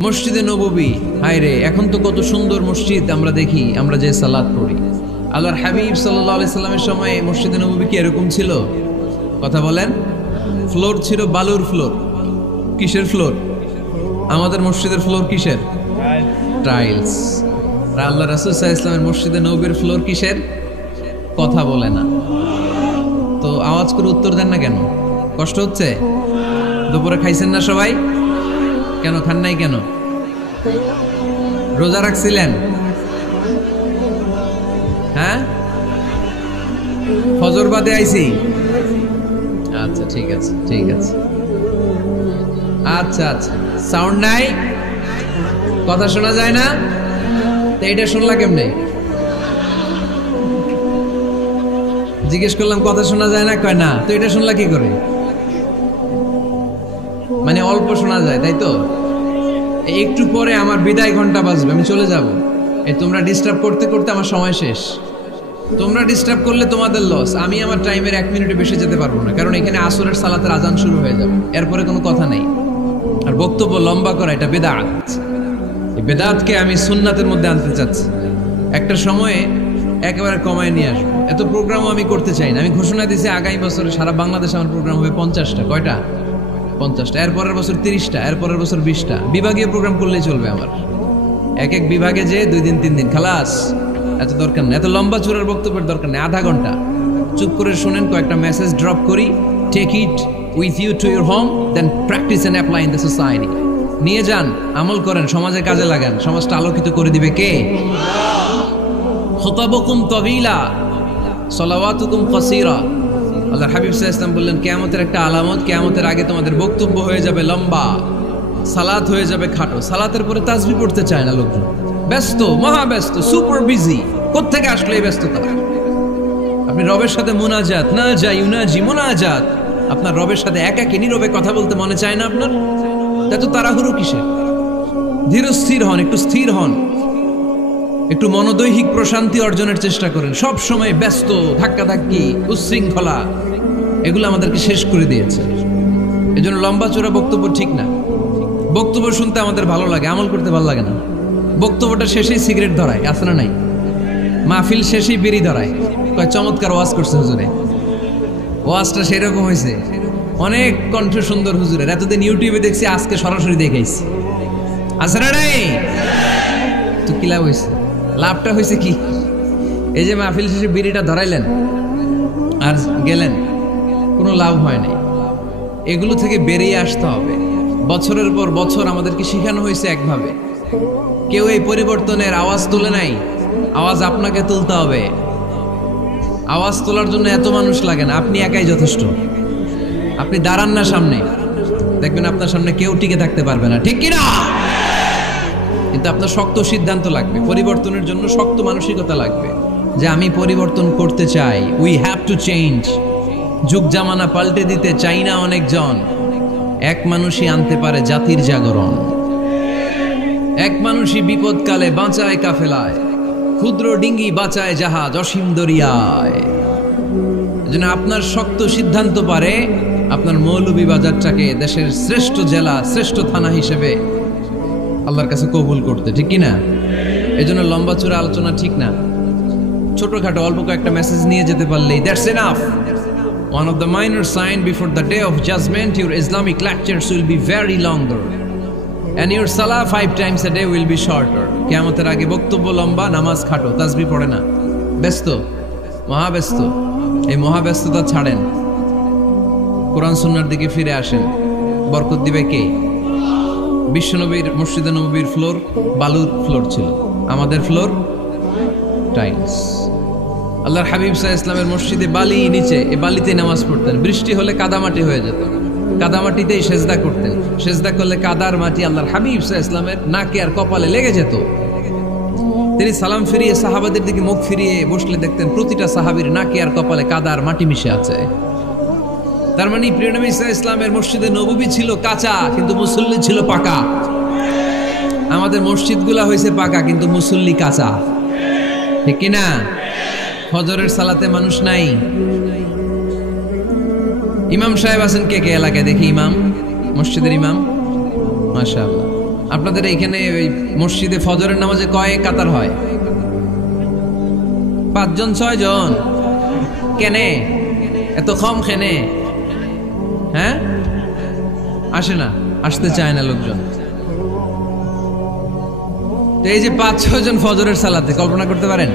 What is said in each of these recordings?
মসজিদে নববী, হায় রে, এখন তো কত সুন্দর মসজিদ আমরা দেখি, আমরা যে সালাত পড়ি। আল্লাহর হাবিব সাল্লাল্লাহু আলাইহি সাল্লামের সময় মসজিদে নববী কি এরকম ছিল? কথা বলেন। ফ্লোর ছিল বালুর ফ্লোর। কিসের ফ্লোর? আমাদের মসজিদের ফ্লোর কিসের? টাইলস। আল্লাহ রাসূল সাল্লাল্লাহু আলাইহি ওয়াসাল্লামের মসজিদে নববীর ফ্লোর কিসের? কথা বলে না। তো আওয়াজ করে উত্তর দেন না কেন? কষ্ট হচ্ছে? দুপুরে খাইছেন না সবাই? কেন খান নাই কেন? রোজা রাখছিলেন? হ্যাঁ, ফজর বাদে আইছি। আচ্ছা ঠিক আছে, ঠিক আছে। আচ্ছা আচ্ছা, সাউন্ড নাই, কথা শোনা যায় না? তো এটা শুনলা কেমনে? জিজ্ঞেস করলাম কথা শোনা যায় না, কয় না। তো এটা শুনলা কি করে? মানে অল্প শোনা যায়, তাই তো? একটু পরে আমার বিদায় ঘন্টা বাজবে, আমি চলে যাব। এই তোমরা ডিস্টার্ব করতে করতে আমার সময় শেষ। তোমরা ডিস্টার্ব করলে তোমাদের লস। আমি আমার টাইমের 1 মিনিটে বেশি যেতে পারবো না, কারণ এখানে আসরের সালাতের আজান শুরু হয়ে যাবে, এরপরে কোনো কথা নেই। আর বক্তব্য লম্বা করা এটা বেদাত। এই বেদাতকে আমি সুন্নাতের মধ্যে আনতে চাচ্ছি। একটা সময়ে একেবারে কমায় নিয়ে আসবো। এত প্রোগ্রামও আমি করতে চাই না। আমি ঘোষণা দিয়েছি আগামী বছরে সারা বাংলাদেশে আমার প্রোগ্রাম হবে 50টা। কয়টা? 50টা। এরপরের বছর 30টা, এরপরের বছর 20টা। বিভাগীয় প্রোগ্রাম করলেই চলবে আমার। এক এক বিভাগে যে 2 দিন 3 দিন খালাস। এত দরকার নেই, এত লম্বা চূড়ার বক্তব্যের দরকার নেই। আধা ঘন্টা চুপ করে শুনেন, কয়েকটা মেসেজ ড্রপ করি, take it with you to your home, then practice and apply in the society. নিয়ে যান, আমল করেন, সমাজে কাজে লাগান। সমাজটা আলোকিত করে দিবে কে? খুতাবুকুম তাবিলা, সালাওয়াতুকুম কাসীরা। আল্লাহর হাবিব সাল্লাল্লাহু আলাইহি ওয়াসাল্লাম বললেন, কিয়ামতের একটা আলামত, কিয়ামতের আগে তোমাদের বক্তব্য হয়ে যাবে লম্বা, সালাত হয়ে যাবে খাটো। সালাতের পরে তাসবিহ পড়তে চায় না লোকজন, ব্যস্ত, মহা ব্যস্ত, সুপার বিজি। কোত্থেকে আসলে এই ব্যস্ততা? আপনি রবের সাথে মুনাজাত, না যাই ইউনাজি মুনাজাত, আপনার রবের সাথে একাকী নীরবে কথা বলতে মনে চায় না আপনার? এত তাড়াহুড়ো কিসের? ধীর স্থির হন, একটু স্থির হন, একটু মনোদৈহিক প্রশান্তি অর্জনের চেষ্টা করেন। সব সময় ব্যস্ত, ধাক্কাধাক্কি, উচ্ছৃঙ্খলা, এগুলো আমাদেরকে শেষ করে দিয়েছে। এজন্য লম্বা চূড়া বক্তব্য ঠিক না। বক্তব্য শুনতে আমাদের ভালো লাগে, আমল করতে ভালো লাগে না। বক্তব্যটা শেষেই সিগারেট ধরায়, আছে না নাই? মাহফিল শেষেই বিড়ি ধরায়, কয় চমৎকার ওয়াজ করছে হুজুরে। ওয়াজটা সেরকম হয়েছে, অনেক কণ্ঠ সুন্দর হুজুরের। এতদিন ইউটিউবে দেখছি, আজকে সরাসরি দেখাইছি, আছে না নাই? তো কি লাভ হয়েছে? লাভটা হয়েছে কি? এই যে মাহফিল শেষে বিড়িটা ধরাইলেন আর গেলেন, কোনো লাভ হয় নাই। এগুলো থেকে বেরিয়ে আসতে হবে। বছরের পর বছর আমাদেরকে শেখানো হয়েছে একভাবে। কেউ এই পরিবর্তনের আওয়াজ তুলে নাই। আওয়াজ আপনাকে তুলতে হবে। আওয়াজ তোলার জন্য এত মানুষ লাগে না, আপনি একাই যথেষ্ট। আপনি দাঁড়ান না সামনে, দেখবেন আপনার সামনে কেউ টিকে থাকতে পারবে না, ঠিক কিনা? কিন্তু আপনার শক্ত সিদ্ধান্ত লাগবে, পরিবর্তনের জন্য শক্ত মানসিকতা লাগবে, যে আমি পরিবর্তন করতে চাই। We have to change. যুগ জামানা পাল্টে দিতে চাই না অনেকজন। এক মানুষই আনতে পারে জাতির জাগরণ। এক মানুষই বিপদকালে বাঁচায় কাফেলায়, ক্ষুদ্র ডিঙ্গি বাঁচায় জাহাজ অসীম দরিয়ায়। এজন্য আপনার শক্ত সিদ্ধান্ত পারে আপনার মৌলভীবাজারটাকে দেশের শ্রেষ্ঠ জেলা, শ্রেষ্ঠ থানা হিসেবে আল্লাহর কাছে কবুল করতে, ঠিক কিনা? এজন্য লম্বা চূড়া আলোচনা ঠিক না। ছোটখাটো অল্প কয়েকটা মেসেজ নিয়ে যেতে পারলেই that's enough. One of the minor sign before the day of judgment, your Islamic lectures will be very longer and your salah 5 times a day will be shorter. কিয়ামতের আগে বক্তব্য লম্বা, নামাজ খাটো, তাসবিহ পড়ে না, ব্যস্ত, মহাব্যস্ত। এই মহাব্যস্ততা ছাড়েন, কোরআন সুন্নাহর দিকে ফিরে আসেন। বরকত দিবে কে? বিশ্বনবীর মসজিদে নববীর ফ্লোর বালুর ফ্লোর ছিল, আমাদের ফ্লোর টাইলস। আল্লাহর হাবিব সাল্লাল্লাহু আলাইহি ওয়াসাল্লামের মসজিদে বালি নিচে, এই বালিতেই নামাজ পড়তেন। বৃষ্টি হলে কাদামাটি হয়ে যেত, কাদামাটিতেই সেজদা করতেন। সেজদা করলে কাদার মাটি আল্লাহর হাবিব সাল্লাল্লাহু আলাইহি ওয়াসাল্লামের নাকে আর কপালে লেগে যেত। তিনি সালাম ফিরিয়ে সাহাবাদের দিকে মুখ ফিরিয়ে বসলে দেখতেন প্রতিটা সাহাবীর নাকে আর কপালে কাদার মাটি মিশে আছে। তার মানে প্রিয় নবী সাল্লাল্লাহু আলাইহি ওয়াসাল্লামের মসজিদে নববী ছিল কাঁচা, কিন্তু মুসল্লি ছিল পাকা। আমাদের মসজিদগুলা হয়েছে পাকা, কিন্তু মুসল্লি কাঁচা, ঠিক কিনা? ফজরের সালাতে মানুষ নাই। ইমাম সাহেব আছেন কে কে এলাকায়? দেখি ইমাম, মসজিদের ইমাম, মাশাআল্লাহ। আপনাদের এইখানে ওই মসজিদে ফজরের নামাজে কয় কাতার হয়? 5 জন 6 জন। কেনে এত কম? কেনে? হ্যাঁ, আসে না, আসতে চায় না লোকজন। তো এই যে 5-6 জন ফজরের সালাতে, কল্পনা করতে পারেন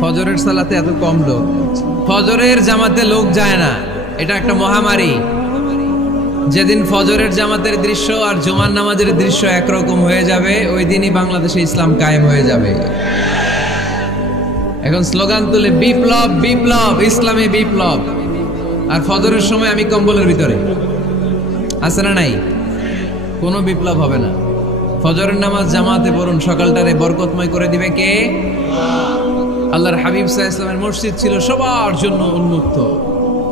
ফজরের সালাতে এত কম লোক, ফজরের জামাতে লোক যায় না, এটা একটা মহামারী। যেদিন ফজরের জামাতের দৃশ্য আর জুমার নামাজের দৃশ্য একরকম হয়ে যাবে, ওই দিনই বাংলাদেশে ইসলাম কায়েম হয়ে যাবে। এখন স্লোগান তুলে বিপ্লব বিপ্লব, ইসলামী বিপ্লব। আর ফজরের সময় আমি কম্বলের ভিতরে, আছে না নাই? কোনো বিপ্লব হবে না। ফজরের নামাজ জামাতে পড়ুন, সকালটারে বরকতময় করে দিবে কে? আল্লাহর হাবিব সাল্লাল্লাহু আলাইহি ওয়াসাল্লামের মসজিদ ছিল সবার জন্য উন্মুক্ত,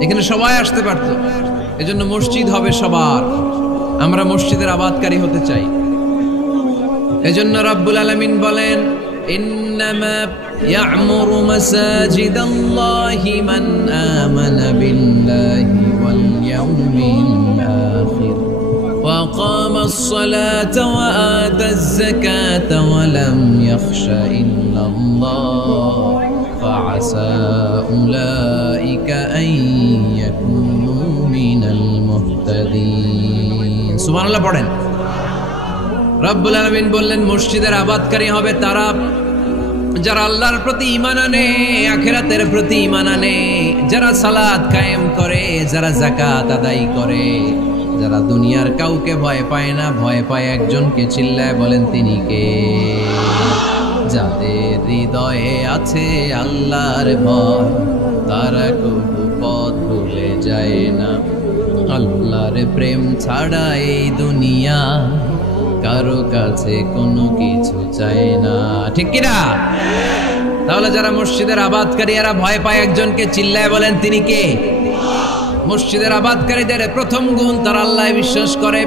এখানে সবাই আসতে পারত। এজন্য মসজিদ হবে সবার। আমরা মসজিদের আবাদকারী হতে চাই। এজন্য রাব্বুল আলামিন বলেন, ইন্নামা ইয়া'মুরু মাসাজিদাল্লাহি মান আমানা বিল্লাহি ওয়াল ইয়াউমিল আখির ওয়া আকামাস সালাতা ওয়া আতাজ যাকাতা ওয়া লাম ইয়াখশা ইল্লাল্লাহ ফাআসা উলাইকা আন ইয়াকুনু মিনাল মুহতাদিন। সুবহানাল্লাহ পড়েন। রব্বুল আলামিন বললেন, মসজিদের আবাদকারী হবে তারা যারা আল্লাহর প্রতি ঈমান আনে, আখিরাতের প্রতি ঈমান আনে, যারা সালাত কায়েম করে, যারা যাকাত আদায় করে, যারা দুনিয়ার কাউকে ভয় পায় না, ভয় পায় একজনকে, চিল্লায় বলেন তিনি কে? যাদের হৃদয়ে আছে আল্লাহর ভয়, তারা কবু পথ ভুলে যায় না। আল্লাহর প্রেম ছাড়া এই দুনিয়া কারো কাছে কোনো কিছু চায় না, ঠিক কিনা? তাহলে যারা মসজিদের আবাদকারী, এরা ভয় পায় একজনকে, চিল্লায় বলেন তিনি কে? মসজিদের আবাদকারীদের প্রথম গুণ, তারা আল্লাহয় বিশ্বাস করে,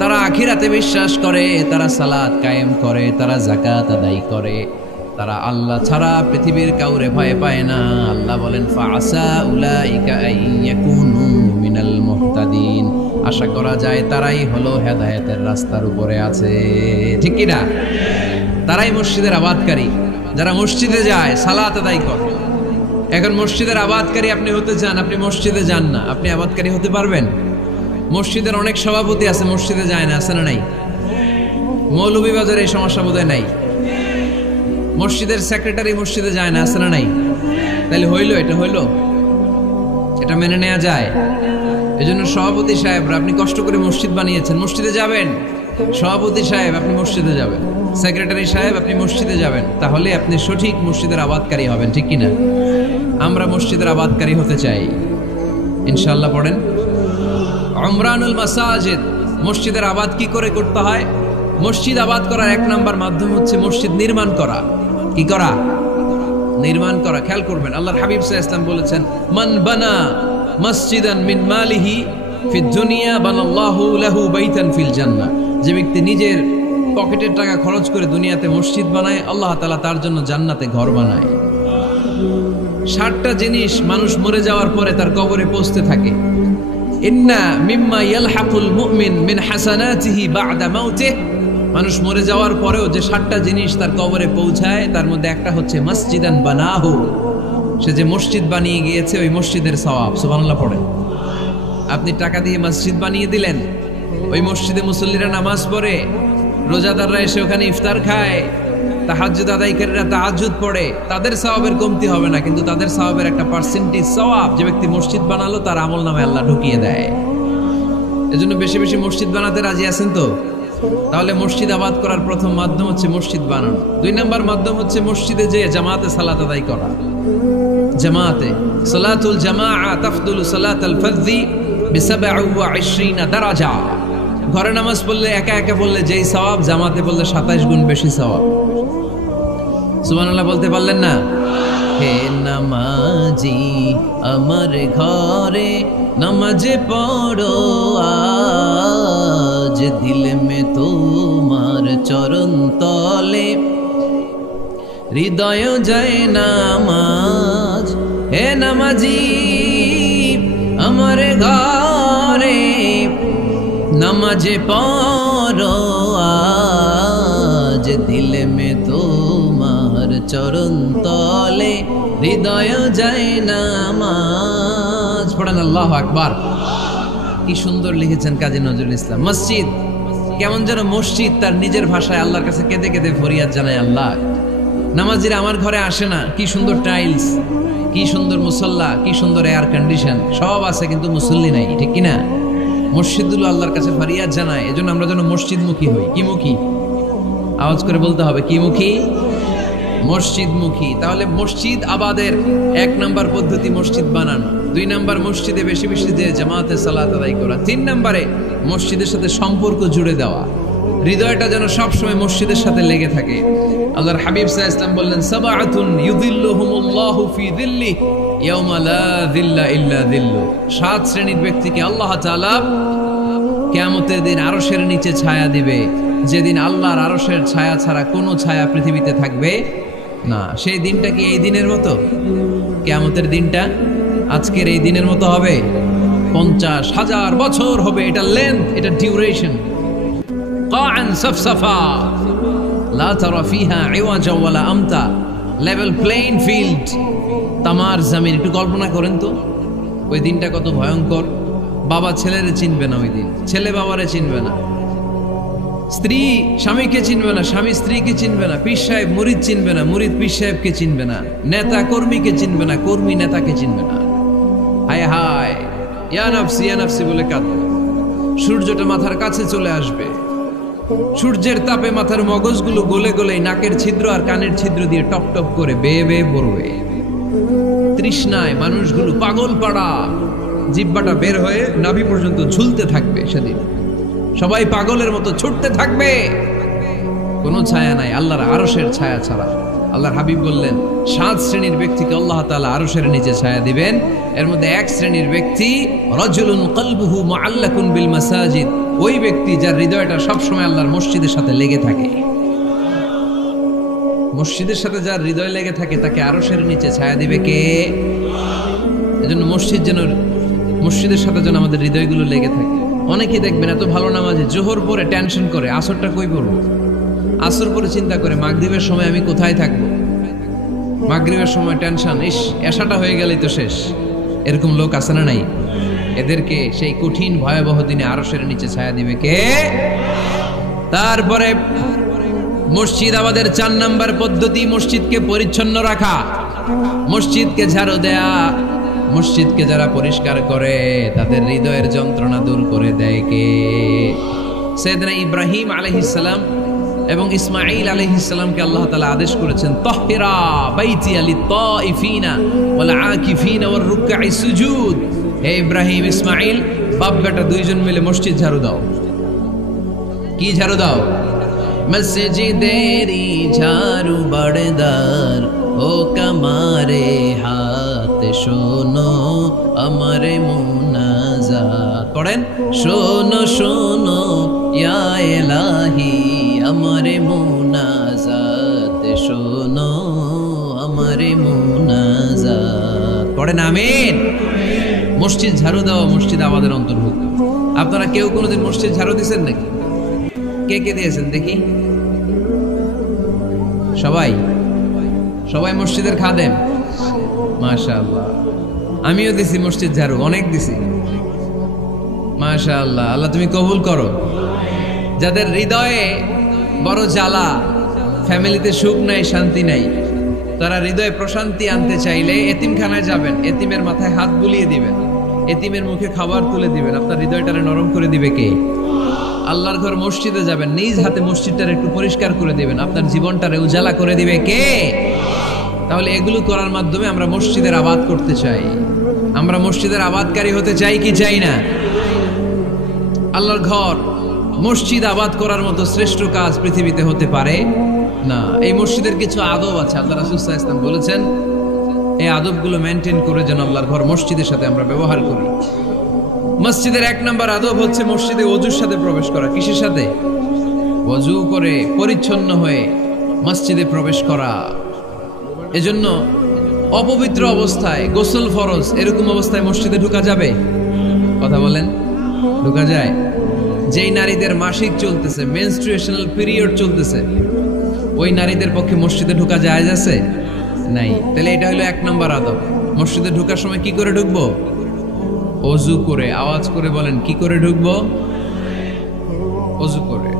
তারা আখিরাতে বিশ্বাস করে, তারা সালাত কায়েম করে, তারা যাকাত আদায় করে, তারা আল্লাহ ছাড়া পৃথিবীর কাউরে ভয় পায় না। আল্লাহ বলেন, ফাআসা উলাইকা আইয়াকুনু মিনাল মুহতাদিন। আশা করা যায় তারাই হলো হেদায়েতের রাস্তার উপরে আছে, ঠিক কি না? তারাই মসজিদের আবাদকারী, যারা মসজিদে যায়, সালাত আদায় করে। এখন মসজিদের আবাদকারী আপনি হতে চান, আপনি মসজিদে যান না, আপনি আবাদকারী হতে পারবেন? মসজিদের অনেক সভাপতি আছে, মসজিদে যায় না, আছে না নাই? মৌলভীবাজারে এই সমস্যা বোধহয় নাই। মসজিদের সেক্রেটারি মসজিদে যায় না, আছে না নাই? তাহলে হইলো, এটা হইলো, এটা মেনে নেওয়া যায়? এজন্য সভাপতি সাহেবরা, আপনি কষ্ট করে মসজিদ বানিয়েছেন, মসজিদে যাবেন। সভাপতি সাহেব, আপনি মসজিদে যাবেন। সেক্রেটারি সাহেব, আপনি মসজিদে যাবেন। তাহলে আপনি সঠিক মসজিদের আবাদকারী হবেন, ঠিক কিনা? আমরা মসজিদের আবাদকারী হতে চাই, ইনশাআল্লাহ। পড়েন উমরানুল মাসাজিদ। মসজিদের আবাদ কি করে করতে হয়? মসজিদ আবাদ করার 1 নাম্বার মাধ্যম হচ্ছে মসজিদ নির্মাণ করা। কি করা? নির্মাণ করা। খেয়াল করবেন, আল্লাহর হাবিব সাল্লাল্লাহু আলাইহি ওয়াসাল্লাম বলেছেন, মান বানা মসজিদান মিন মালিহি ফিদ দুনিয়া বানাল্লাহু লাহু বাইতান ফিল জান্নাহ। যে ব্যক্তি নিজের পকেটের টাকা খরচ করে দুনিয়াতে মসজিদ বানায়, আল্লাহ তাআলা তার জন্য জান্নাতে ঘর বানায়। 60টা জিনিস মানুষ মরে যাওয়ার পরে তার কবরে পৌঁছতে থাকে। ইন্না মিম্মা ইয়ালহাকুল মুমিন মিন হাসানাতিহি বা'দা মাউতিহি। মানুষ মরে যাওয়ার পরেও যে 60টা জিনিস তার কবরে পৌঁছায়, তার মধ্যে একটা হচ্ছে মসজিদান বানাহু। সে যে মসজিদ বানিয়ে গিয়েছে, ওই মসজিদের সওয়াব। সুবহানাল্লাহ পড়ে। আপনি টাকা দিয়ে মসজিদ বানিয়ে দিলেন, ওই মসজিদে মুসল্লিরা নামাজ পড়ে, রোজাদাররা এসে ওখানে ইফতার খায়, তাহাজ্জুদ আদায়কারীরা তাহাজ্জুদ পড়ে, তাদের সওয়াবের কমতি হবে না, কিন্তু তাদের সওয়াবের একটা পার্সেন্টেজ সওয়াব যে ব্যক্তি মসজিদ বানালো তার আমলনামায় আল্লাহ ঢুকিয়ে দেয়। এজন্য বেশি বেশি মসজিদ বানাতে রাজি আছেন তো? তাহলে মসজিদ আবাদ করার প্রথম মাধ্যম হচ্ছে মসজিদ বানানো। 2 নাম্বার মাধ্যম হচ্ছে মসজিদে যে জামাতে সালাত আদায় করা। জামাতে সালাতুল জামাআ তাফদুলু সালাতাল ফারযি বি27 দারাজা। ঘরে নামাজ পড়লে, একা একা পড়লে যেই সওয়াব, জামাতে পড়লে 27 গুণ বেশি সওয়াব। সুবহানাল্লাহ বলতে পারলেন না? হে নামাজি আমার ঘরে নামাজে পড়ো আজ, দিল মে তোমার চরণ তলে হৃদয় যায় নামাজ। হে নামাজি আমার ঘরে নামাজে পড়ো আজ দিল মে তোমার চরণ তলে হৃদয় যায় নামাজ পড়েন আল্লাহু আকবার। কি সুন্দর লিখেছেন কাজী নজরুল ইসলাম। মসজিদ কেমন যেন মসজিদ তার নিজের ভাষায় আল্লাহর কাছে কেঁদে কেঁদে ফরিয়াদ জানায়, আল্লাহ নামাজিরা আমার ঘরে আসে না, কি সুন্দর টাইলস, কি সুন্দর মুসল্লা, কি সুন্দর এয়ার কন্ডিশন সব আছে, কিন্তু মুসল্লি নাই, ঠিক কিনা? মসজিদগুলো আল্লাহর কাছে ফরিয়াদ জানায়। এজন্য আমরা যেন মসজিদমুখী হই। কি মুখী? আওয়াজ করে বলতে হবে, কি মুখী? মসজিদমুখী। তাহলে মসজিদ আবাদের 1 নাম্বার পদ্ধতি মসজিদ বানানো, 2 নাম্বার মসজিদে বেশি বেশি যে জামাতে সালাত আদায় করা, 3 নাম্বারে মসজিদের সাথে সম্পর্ক জুড়ে দেওয়া, হৃদয়টা যেন সবসময় মসজিদের সাথে লেগে থাকে। আল্লাহর হাবিব সাল্লাল্লাহু আলাইহি ওয়াসাল্লাম বললেন, সাবআতুন ইউযিল্লুহুমুল্লাহু ফি যিল্লি ইয়াওমা লা যিল্লা ইল্লা যিল্লু। 7 শ্রেণীর ব্যক্তিকে আল্লাহ তাআলা কিয়ামতের দিন আরশের নিচে ছায়া দিবে, যেদিন আল্লাহর আরশের ছায়া ছাড়া কোনো ছায়া পৃথিবীতে থাকবে না। সেই দিনটা কি এই দিনের মতো? কিয়ামতের দিনটা আজকের এই দিনের মতো হবে? 50,000 বছর হবে। এটা লেন্থ, এটা ডিউরেশন। কাআন সাফসাফা লা তারা ফিহা ইওয়াজা ওয়ালা আমতা, লেভেল প্লেইং ফিল্ড, তামার জমিন। একটু কল্পনা করেন তো ওই দিনটা কত ভয়ঙ্কর। বাবা ছেলেরে চিনবে না ওই দিন, ছেলে বাবারে চিনবে না, স্ত্রী স্বামীকে চিনবে না, স্বামী স্ত্রীকে চিনবে না, পীর সাহেব মুরিদ চিনবে না, মুরিদ পীর সাহেবকে চিনবে না, নেতা কর্মীকে চিনবে না, কর্মী নেতাকে চিনবে না। হায় হায়, ইয়া নাফসি বলে কাঁদবে। সূর্যটা মাথার কাছে চলে আসবে, সূর্যের তাপে মাথার মগজগুলো গলে গলে নাকের ছিদ্র আর কানের ছিদ্র দিয়ে টপ টপ করে বেয়ে বেয়ে পড়বে। তৃষ্ণায় মানুষগুলো পাগল পাড়া, জিহ্বাটা বের হয়ে নাভি পর্যন্ত ঝুলতে থাকবে। সেদিন সবাই পাগলের মতো ছুটতে থাকবে, কোনো ছায়া নাই আল্লাহর আরশের ছায়া ছাড়া। আল্লাহর হাবিব বললেন, 7 শ্রেণীর ব্যক্তিকে আল্লাহ তাআলা আরশের নিচে ছায়া দিবেন। এর মধ্যে 1 শ্রেণীর ব্যক্তি রাজুলুন কলবুহু মুআল্লাকুন বিল মাসাজিদ, ওই ব্যক্তি যার হৃদয়টা সবসময় আল্লাহর মসজিদের সাথে লেগে থাকে। মসজিদের সাথে যার হৃদয় লেগে থাকে তাকে আরশের নিচে ছায়া দিবে কে? এজন্য মসজিদের সাথে যেন আমাদের হৃদয়গুলো লেগে থাকে। অনেকেই দেখবেন এত ভালো নামাজে, জোহর পরে টেনশন করে আসরটা কই পড়বো, আসর পরে চিন্তা করে মাগরিবের সময় আমি কোথায় থাকবো, মাগরিবের সময় টেনশন, ইস এশাটা হয়ে গেলেই তো শেষ। এরকম লোক আছে না নাই? এদেরকে সেই কঠিন ভয়াবহ দিনে আরশের নিচে ছায়া দিবে কে? তারপরে মসজিদ আমাদের 4 নাম্বার পদ্ধতি মসজিদকে পরিচ্ছন্ন রাখা, মসজিদকে ঝাড়ু দেয়া। মসজিদকে যারা পরিষ্কার করে তাদের হৃদয়ের যন্ত্রণা দূর করে দেয় কে? সাইয়েদনা ইব্রাহিম আলাইহিস সালাম এবং ইসমাঈল আলাইহিস সালামকে আল্লাহ তাআলা আদেশ করেছেন, তাহহিরা বাইতিয়া লিত-তাইফিনা ওয়াল আকিফিনা ওয়ার রুকআই সুজুদ। হে ইব্রাহিম ইসমাঈল, বাপ বেটা দুইজন মিলে মসজিদ ঝাড়ু দাও। কি ঝাড়ু দাও? মসজিদেরি ঝাড়ু বড়দার ও কামারে হাত, শোনো আমারে মুনাজাত। পড়েন, শোনো শোনো ইয়া ইলাহি আমারে মুনাজাত, শোনো আমারে মুনাজাত। পড়েন আমিন। মসজিদ ঝাড়ু দেওয়া মসজিদ আমাদের অন্তর্ভুক্ত। আপনারা কেউ কোনোদিন মসজিদ ঝাড়ু দিয়েছেন নাকি? কে কে দিয়েছেন দেখি? সবাই সবাই মসজিদের খাদেম? মাশাআল্লাহ। আমিও দিছি মসজিদ ঝাড়ু, অনেক দিছি। মাশাআল্লাহ, আল্লাহ তুমি কবুল করো। যাদের হৃদয়ে বড় জ্বালা, ফ্যামিলিতে সুখ নাই, শান্তি নাই, তারা হৃদয়ে প্রশান্তি আনতে চাইলে এতিমখানায় যাবেন, এতিমের মাথায় হাত বুলিয়ে দিবেন, এতিমের মুখে খাবার তুলে দিবেন। আপনার হৃদয়টারে নরম করে দিবে কে? আল্লাহর ঘর মসজিদে যাবেন, নিজ হাতে মসজিদটারে একটু পরিষ্কার করে দিবেন, আপনার জীবনটারে উজালা করে দিবে কে? তাহলে এগুলো করার মাধ্যমে আমরা মসজিদের আবাদ করতে চাই। আমরা মসজিদের আবাদকারী হতে চাই কি চাই না? আল্লাহর ঘর মসজিদ আবাদ করার মতো শ্রেষ্ঠ কাজ পৃথিবীতে হতে পারে না। এই মসজিদের কিছু আদব আছে, আল্লাহ রাসূল সাল্লাল্লাহু আলাইহি ওয়াসাল্লাম বলেছেন এই আদবগুলো মেনটেন করে যেন আল্লাহর ঘর মসজিদের সাথে আমরা ব্যবহার করি। মসজিদের 1 নম্বর আদব হচ্ছে মসজিদে ওযুর সাথে প্রবেশ করা। কিসের সাথে? ওযু করে পরিচ্ছন্ন হয়ে মসজিদে প্রবেশ করা। এজন্য অপবিত্র অবস্থায় গোসল ফরজ, এরকম অবস্থায় মসজিদে ঢোকা যাবে? কথা বলেন, ঢোকা যায়? যেই নারীদের মাসিক চলতেছে, মেনস্ট্রুয়েশনাল পিরিয়ড চলতেছে, ওই নারীদের পক্ষে মসজিদে ঢোকা জায়েজ আছে? নাই। তাহলে এটা হলো 1 নম্বর আদব। মসজিদে ঢোকার সময় কি করে ঢুকবো? ওযু করে। আওয়াজ করে বলেন, কি করে ঢুকবো? ওযু করে।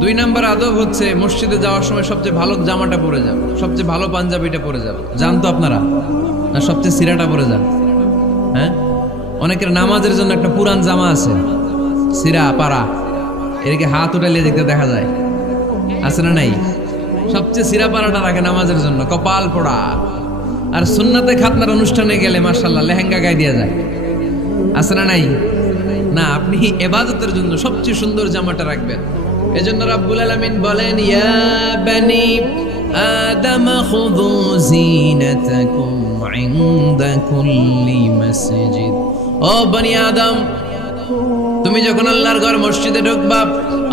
2 নম্বর আদব হচ্ছে মসজিদে যাওয়ার সময় সবচেয়ে ভালো জামাটা পরে যাব, সবচেয়ে ভালো পাঞ্জাবিটা পরে যাব। জান তো আপনারা? না সবচেয়ে সিরাটা পরে যান? হ্যাঁ, অনেকের নামাজের জন্য একটা পুরান জামা আছে, সিরা পাড়া, এদিকে হাত উঠালে দেখতে দেখা যায়, আছে না নাই? সবচেয়ে সিরা পাড়াটা রাখে নামাজের জন্য, কপাল পোড়া। আর সুন্নাতে খাতনার অনুষ্ঠানে গেলে মাশাআল্লাহ লেহেঙ্গা গায়ে দিয়ে যায়, আছে না নাই? না, আপনি ইবাদতের জন্য সবচেয়ে সুন্দর জামাটা রাখবেন। এজন্য রাব্বুল আলামিন বলেন, ইয়া বানি আদম খুযু জিনাতাকুম ইনদা কুল্লি মসজিদ। ও বনি আদম, তুমি যখন আল্লাহর ঘর মসজিদে ঢুকবা,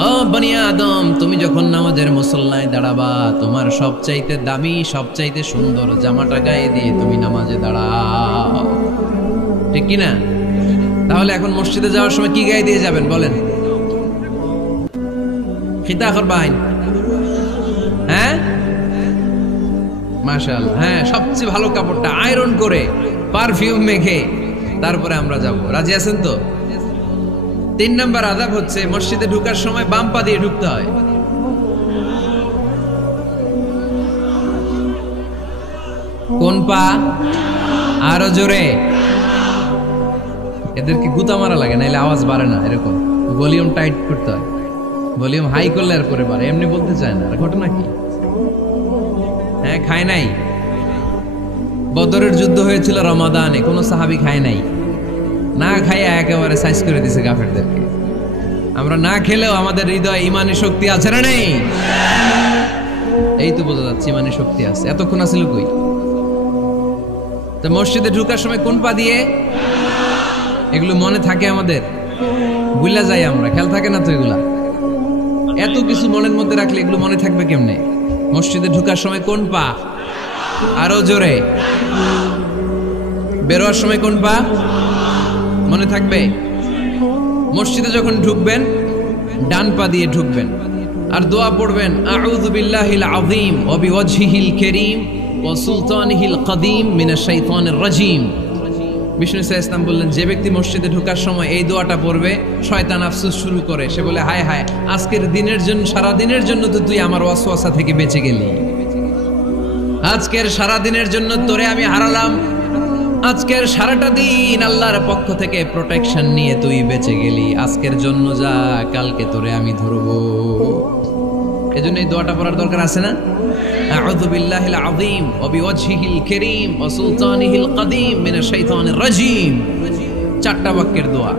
ও বনি আদম, তুমি যখন নামাজের মুসল্লায় দাঁড়াবা, তোমার সবচাইতে দামি, সবচাইতে সুন্দর জামাটা গায়ে দিয়ে তুমি নামাজে দাঁড়াও, ঠিক কি না? তাহলে এখন মসজিদে যাওয়ার সময় কি গায়ে দিয়ে যাবেন বলেন? খিতা করবেন? হ্যাঁ, মাশাআল্লাহ। হ্যাঁ, সবচেয়ে ভালো কাপড়টা আয়রন করে, পারফিউম মেখে তারপরে আমরা যাব। রাজি আছেন তো? 3 নম্বর আদব হচ্ছে মসজিদে ঢোকার সময় বাম পা দিয়ে ঢুকতে হয়। কোন পা? আরো জোরে। এদেরকে গুতা মারা লাগে, নাইলে আওয়াজ বাড়ে না, এরকম ভলিউম টাইট করতে হয়। ভলিউম হাই করলে আর পরে বাড়ে, এমনি বলতে চায় না। ঘটনা কি? হ্যাঁ, খায় নাই। বদরের যুদ্ধ হয়েছিল রমাদানে, কোনো সাহাবী খায় নাই, না খাইয়া একেবারে সাইজ করে দিছে কাফেরদেরকে। আমরা না খেলেও আমাদের হৃদয়ে ইমানি শক্তি আছে না নেই? এই তো বোঝা যাচ্ছে ইমানি শক্তি আছে। এতক্ষণ আছিল কই? তো মসজিদে ঢোকার সময় কোন পা দিয়ে? এগুলো মনে থাকে আমাদের? ভুলে যাই আমরা, খেয়াল থাকে না তো এগুলা। এত কিছু মনের মধ্যে রাখলে এগুলো মনে থাকবে কেমনে? মসজিদে ঢোকার সময় কোন পা? আরো জোরে। বেরোয়ার সময় কোন পা? মনে থাকবে? মসজিদে যখন ঢুকবেন ডান পা দিয়ে ঢুকবেন, আর দোয়া পড়বেন, আউযু বিল্লাহিল আযীম ওয়া বিওয়াজহিল কারীম ওয়া সুলতানিহিল কদীম মিনাশ শাইতানির রাজীম। বিষ্ণু সাল্লাল্লাহু আলাইহি ওয়াসাল্লাম বললেন, যে ব্যক্তি মসজিদে ঢোকার সময় এই দোয়াটা পড়বে, শয়তান আফসোস শুরু করে, সে বলে, হায় হায়, আজকের দিনের জন্য, সারা দিনের জন্য তো তুই আমার ওয়াসওয়াসা থেকে বেঁচে গেলি, আজকের সারা দিনের জন্য তোরে আমি হারালাম, আজকের সারাটা দিন আল্লাহর পক্ষ থেকে প্রোটেকশন নিয়ে তুই বেঁচে গেলি, আজকের জন্য যা, কালকে তোরে আমি ধরবো। এজন্য এই দোয়াটা পড়ার দরকার আছে না? আউযু বিল্লাহিল আযীম ওয়া বিওয়াজহিল কারীম ওয়া সুলতানিহিল কদীম মিনাশ শাইতানির রাজীম। 4টা বাক্যের দোয়া।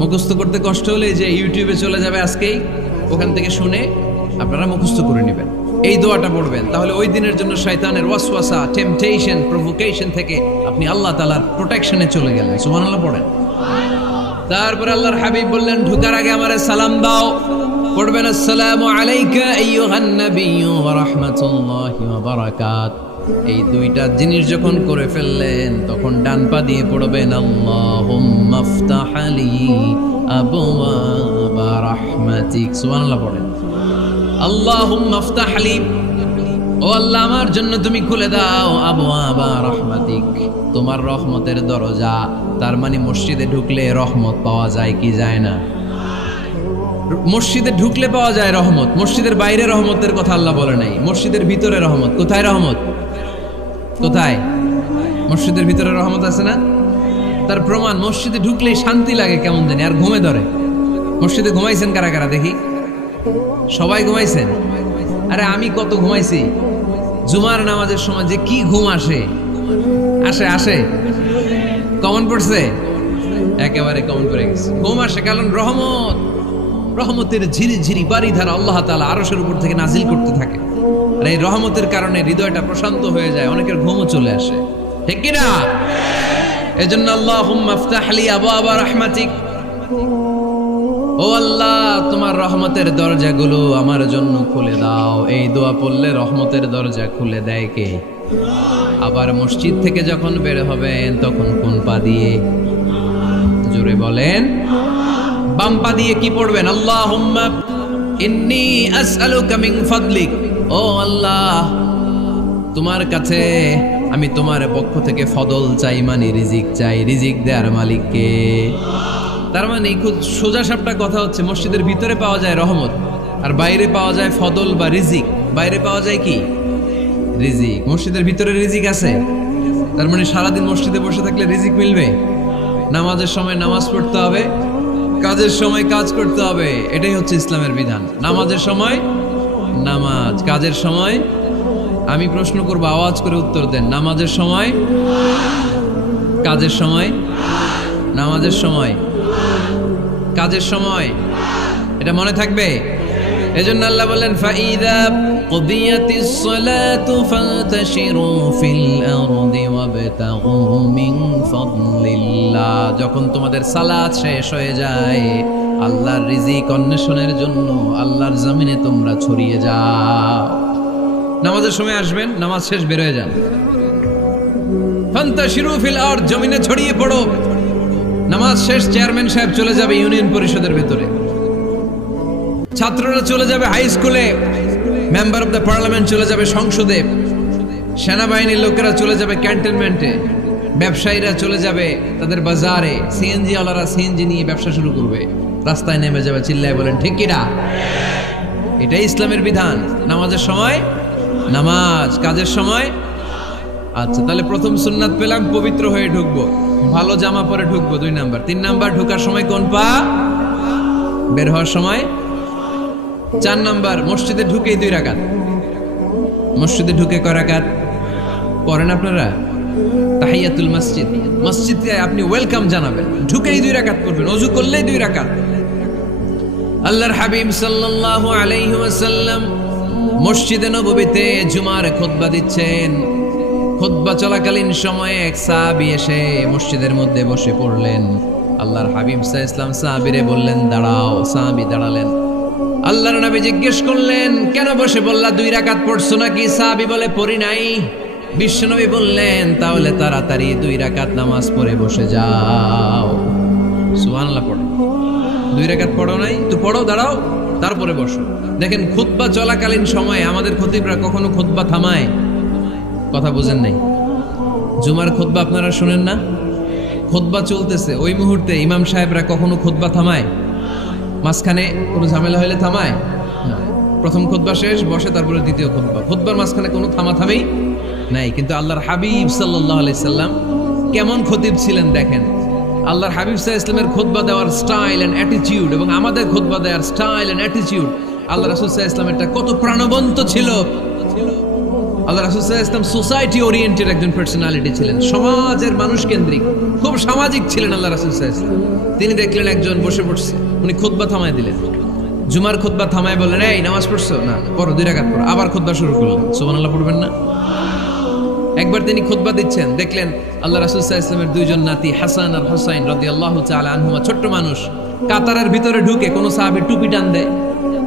মুখস্থ করতে কষ্ট হলে যে ইউটিউবে চলে যাবে আজকেই, ওখান থেকে শুনে আপনারা মুখস্থ করে নেবেন, এই দোয়াটা পড়বেন। তাহলে ওই দিনের জন্য শয়তানের ওয়াসওয়াসা, টেম্পটেশন, প্রভোকেশন থেকে আপনি আল্লাহ তাআলার প্রোটেকশনে চলে গেলেন। সুবহানাল্লাহ পড়েন। তারপরে আল্লাহর হাবিব বললেন, ঢোকার আগে আমারে সালাম দাও। পড়বেন, আসসালামু আলাইকা আইয়ুহান নাবিয়্যু ওয়া রাহমাতুল্লাহি ওয়া বারাকাত। এই 2টা জিনিস যখন করে ফেললেন, তখন ডান পা দিয়ে পড়বেন, আল্লাহুম্মা আফতাহ লি আবওয়াবা রাহমাতিক। সুবহানাল্লাহ পড়েন। আল্লাহুম্মা আফতাহ লি, ও আল্লাহ আমার জন্য তুমি খুলে দাও আবওয়াবা রাহমাতিক, তোমার রহমতের দরজা। তার মানে মসজিদে ঢুকলে রহমত পাওয়া যায় কি যায় না? মসজিদে ঢুকলে পাওয়া যায় রহমত, মসজিদের বাইরে রহমতের কথা আল্লাহ বলে নাই। মসজিদের ভিতরে রহমত। কোথায় রহমত? কোথায়? মসজিদের ভিতরে রহমত আছে না? তার প্রমাণ, মসজিদে ঢুকলেই শান্তি লাগে কেমন জানি, আর ঘুমে ধরে। মসজিদে ঘুমাইছেন কারা কারা দেখি? সবাই ঘুমাইছেন? আরে আমি কত ঘুমাইছি। জুমার নামাজের সময় যে কি ঘুম আসে, আসে আসে, কমন পড়ছে, একেবারে কমন পড়ে গেছে। ঘুম আসে কারণ রহমত, রহমতের ঝিরি ঝিরি বাড়ি ধারা আল্লাহ তাআলা আরশের উপর থেকে নাজিল করতে থাকে, আর এই রহমতের কারণে হৃদয়টা প্রশান্ত হয়ে যায়, অনেকের ঘুমও চলে আসে, ঠিক কি না? এজন্য আল্লাহুম্মা আফতাহ লি আবওয়াবা রাহমাতিক, ও আল্লাহ তোমার রহমতের দরজাগুলো আমার জন্য খুলে দাও। এই দোয়া পড়লে রহমতের দরজা খুলে দেয় কে? আবার মসজিদ থেকে যখন বের হবেন তখন কোন পা দিয়ে? জোরে বলেন। বাম পা দিয়ে কি পড়বেন? আল্লাহুম্মা ইন্নী আসআলুকা মিন ফাদলিক, ও আল্লাহ তোমার কাছে আমি তোমার পক্ষ থেকে ফদল চাই, মানে রিজিক চাই। রিজিক দেওয়ার মালিক কে? তার মানে খুব সোজা সাপটা কথা হচ্ছে, মসজিদের ভিতরে পাওয়া যায় রহমত, আর বাইরে পাওয়া যায় ফদল বা রিজিক। বাইরে পাওয়া যায় কি? রিজিক। মসজিদের ভিতরে রিজিক আছে। তার মানে সারাদিন মসজিদে বসে থাকলে রিজিক মিলবে? নামাজের সময় নামাজ পড়তে হবে, কাজের সময় কাজ করতে হবে। এটাই হচ্ছে ইসলামের বিধান। নামাজের সময় নামাজ, কাজের সময়। আমি প্রশ্ন করবো, আওয়াজ করে উত্তর দেন। নামাজের সময়, কাজের সময়, নামাজের সময়, কাজের সময়। এটা মনে থাকবে। এজন্য আল্লাহ বললেন ফাইদা কুদিয়াতিস সালাতু ফান্তাশিরু ফিল আরদি ওয়াবতাগু মিন ফাদলিল্লাহ। যখন তোমাদের সালাত শেষ হয়ে যায়, আল্লাহর রিজিক অন্বেষণের জন্য আল্লাহর জমিনে তোমরা ছড়িয়ে যাও। নামাজের সময় আসবেন, নামাজ শেষ বের হয়ে যান। ফান্তাশিরু ফিল আরদ, জমিনে ছড়িয়ে পড়ো। নামাজ শেষ, চেয়ারম্যান সাহেব চলে যাবে ইউনিয়ন পরিষদের ভিতরে, ছাত্ররা চলে যাবে হাই স্কুলে, মেম্বার অফ দ্য পার্লামেন্ট চলে যাবে সংসদে, সেনাবাহিনীর লোকেরা চলে যাবে ক্যান্টনমেন্টে, ব্যবসায়ীরা চলে যাবে তাদের বাজারে, সিএনজি ওয়ালারা সিএনজি নিয়ে ব্যবসা শুরু করবে, রাস্তায় নেমে যাবে, চিল্লায় বলেন ঠিক কিনা? এটাই ইসলামের বিধান। নামাজের সময় নামাজ, কাজের সময়। আচ্ছা, তাহলে প্রথম সুন্নাত পেলাম, পবিত্র হয়ে ঢুকবো, ভালো জামা পরে ঢুকবো 2 নাম্বার। 3 নাম্বার, ঢোকার সময় কোন পা, বের হওয়ার সময় 4 নাম্বার, মসজিদে ঢুকেই 2 রাকাত। মসজিদে ঢুকে কয় রাকাত পড়েন আপনারা? তাহিয়াতুল মসজিদ, মসজিদে আপনি ওয়েলকাম জানাবেন, ঢুকেই 2 রাকাত পড়বেন, ওযু করলেই 2 রাকাত। আল্লাহর হাবিব সাল্লাল্লাহু আলাইহি ওয়াসাল্লাম মসজিদে নববীতে জুমার খুতবা দিচ্ছেন। খুতবা চলাকালীন সময়ে এক সাহাবী এসে মসজিদের মধ্যে বসে পড়লেন। আল্লাহর হাবিব সাল্লাল্লাহু আলাইহি ওয়াসাল্লাম সাহাবীরে বললেন দাঁড়াও। সাহাবী দাঁড়ালেন। আল্লাহর নবী জিজ্ঞেস করলেন কেন বসে বললা, 2 রাকাত পড়ছো নাকি? সাহাবী বলে পড়ি নাই। বিশ্বনবী বললেন তাহলে তাড়াতাড়ি 2 রাকাত নামাজ পড়ে বসে যাও। সুবহানাল্লাহ। পড়ো, 2 রাকাত পড়ো নাই তো পড়ো, দাঁড়াও, তারপরে বসো। দেখেন খুতবা চলাকালীন সময়ে আমাদের খতিবরা কখনো খুতবা থামায়? কথা বুঝেন নাই? জুমার খুতবা আপনারা শুনেন না? খুতবা চলতেছে, ওই মুহূর্তে ইমাম সাহেবরা কখনো খুতবা থামায়? মাঝখানে কোনো ঝামেলা হলে থামায় না। প্রথম খুতবা শেষ, বসে, তারপরে দ্বিতীয় খুতবা। খুতবার মাঝখানে কোনো থামাথামি নাই। কিন্তু আল্লাহর হাবিব সাল্লাল্লাহু আলাইহি সাল্লাম কেমন খতিব ছিলেন দেখেন। আল্লাহর হাবিব সাল্লাল্লাহু আলাইহি সাল্লামের খুতবা দেওয়ার স্টাইল এন্ড অ্যাটিটিউড এবং আমাদের খুতবা দেওয়ার স্টাইল এন্ড অ্যাটিটিউড, আল্লাহ রাসূল সাল্লাল্লাহু আলাইহি সাল্লামেরটা কত প্রাণবন্ত ছিল। আল্লাহ রাসূল সাল্লাল্লাহু আলাইহি সাল্লাম সোসাইটি ওরিয়েন্টেড একজন পার্সোনালিটি ছিলেন, সমাজের মানুষ কেন্দ্রিক, খুব সামাজিক ছিলেন আল্লাহ রাসূল সাল্লাল্লাহু আলাইহি সাল্লাম। তিনি দেখলেন একজন বসে পড়ছে, উনি খুতবা থামায় দিলেন। জুমার খুতবা থামায় বললেন এই নামাজ পড়ছো না, পড়ো 2 রাকাত পড়ো। আবার খুতবা শুরু করলেন। সুবহানাল্লাহ পড়বেন না? একবার তিনি খুতবা দিচ্ছেন, দেখলেন আল্লাহ রাসূল সাল্লাল্লাহু আলাইহি ওয়াসাল্লামের 2 জন নাতি হাসান আর হুসাইন রাদিয়াল্লাহু তাআলা আনহুমা, ছোট্ট মানুষ, কাতারের ভিতরে ঢুকে কোন সাহাবী টুপি টান দেয়,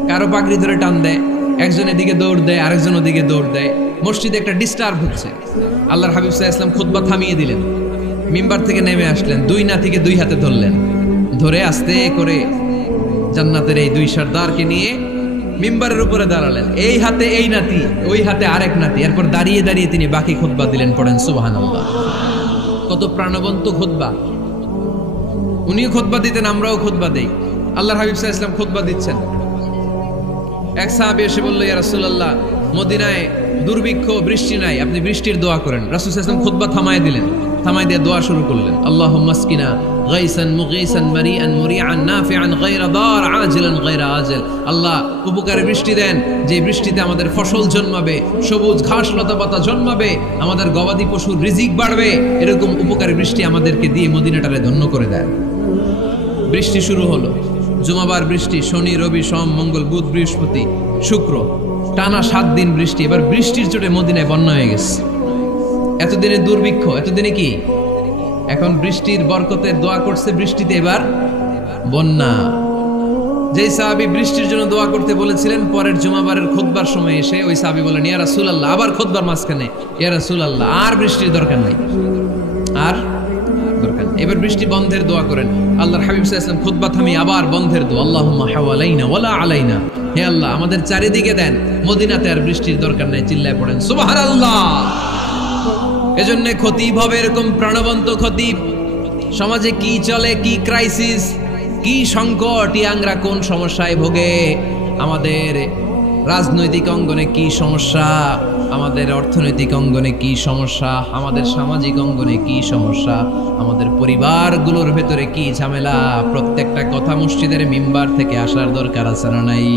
কারো পাগড়ি ধরে টান দেয়, একজন এদিকে দৌড় দেয়, আরেকজন ওদিকে দৌড় দেয়। মসজিদে একটা ডিস্টার্ব হচ্ছে। আল্লাহর হাবিব সাল্লাল্লাহু আলাইহি ওয়াসাল্লাম খুতবা থামিয়ে দিলেন, মিম্বার থেকে নেমে আসলেন, 2 নাতিকে 2 হাতে ধরলেন, ধরে আস্তে করে জান্নাতের এই 2 সর্দারকে নিয়ে মিম্বারের উপরে দাঁড়ালেন। এই হাতে এই নাতি, ওই হাতে আরেক নাতি। এরপর দাঁড়িয়ে দাঁড়িয়ে তিনি বাকি খুতবা দিলেন। পড়েন সুবহানাল্লাহ। কত প্রাণবন্ত খুতবা। উনিও খুতবা দিতেন, আমরাও খুতবা দেই। আল্লাহর হাবিব সাল্লাল্লাহু আলাইহি ওয়াসাল্লাম খুতবা দিচ্ছেন, এক সাহাবী এসে বলল ইয়া রাসূলুল্লাহ, মদিনায় দুর্ভিক্ষ, বৃষ্টি নাই, আপনি বৃষ্টির দোয়া করেন। রাসূল সাল্লাল্লাহু আলাইহি ওয়াসাল্লাম খুতবা থামায় দিলেন, থামায় দিয়ে দোয়া শুরু করলেন। আল্লাহুম্মা আসকিনা গাইসান মুগীসান মারিআন মুরিআন নাফিআন গায়রা দার আজিলান গায়রা আজিল। আল্লাহ উপকারে বৃষ্টি দেন, যে বৃষ্টিতে আমাদের ফসল জন্মাবে, সবুজ ঘাস লতাপাতা জন্মাবে, আমাদের গবাদি পশুর রিজিক বাড়বে, এরকম উপকারী বৃষ্টি আমাদেরকে দিয়ে মদিনাটারে ধন্য করে দেন। বৃষ্টি শুরু হলো। জুমাবার বৃষ্টি, শনি রবি সোম মঙ্গল বুধ বৃহস্পতি শুক্র, টানা 7 দিন বৃষ্টি। এবার বৃষ্টির চোটে মদিনায় বন্যা হয়ে গেছে। এতদিনে দুর্ভিক্ষ, এতদিনে কি? এখন বৃষ্টির বরকতে দোয়া করছে, বৃষ্টিতে এবার বন্যা। যেই সাহাবী বৃষ্টির জন্য দোয়া করতে বলেছিলেন, পরের জুমাবারের খুতবার সময় এসে ওই সাহাবী বলেন ইয়া রাসূলুল্লাহ, আবার খুতবার মাঝখানে ইয়া রাসূলুল্লাহ, আর বৃষ্টির দরকার নাই, আর দরকার নেই। এবার বৃষ্টি বন্ধের দোয়া করেন। আল্লাহর হাবিব সাল্লাল্লাহু আলাইহি ওয়াসাল্লাম খুতবা থামিয়ে আবার বন্ধের দোয়া, আল্লাহুম্মা হাওয়ালাইনা ওয়ালা আলাইনা, হে আল্লাহ আমাদের চারিদিকে দেন, মদিনাতে আর বৃষ্টির দরকার নেই। চিল্লায় পড়েন সুবহানাল্লাহ। এজন্য খতিব হবে এরকম প্রাণবন্ত খতিব। সমাজে কি চলে, কি ক্রাইসিস, কি সংকট, ইয়াংরা কোন সমস্যায় ভোগে, আমাদের রাজনৈতিক অঙ্গনে কি সমস্যা, আমাদের অর্থনৈতিক অঙ্গনে কি সমস্যা, আমাদের সামাজিক অঙ্গনে কি সমস্যা, আমাদের পরিবারগুলোর ভেতরে কি ঝামেলা, প্রত্যেকটা কথা মসজিদের মিম্বার থেকে আসার দরকার আছে না নাই?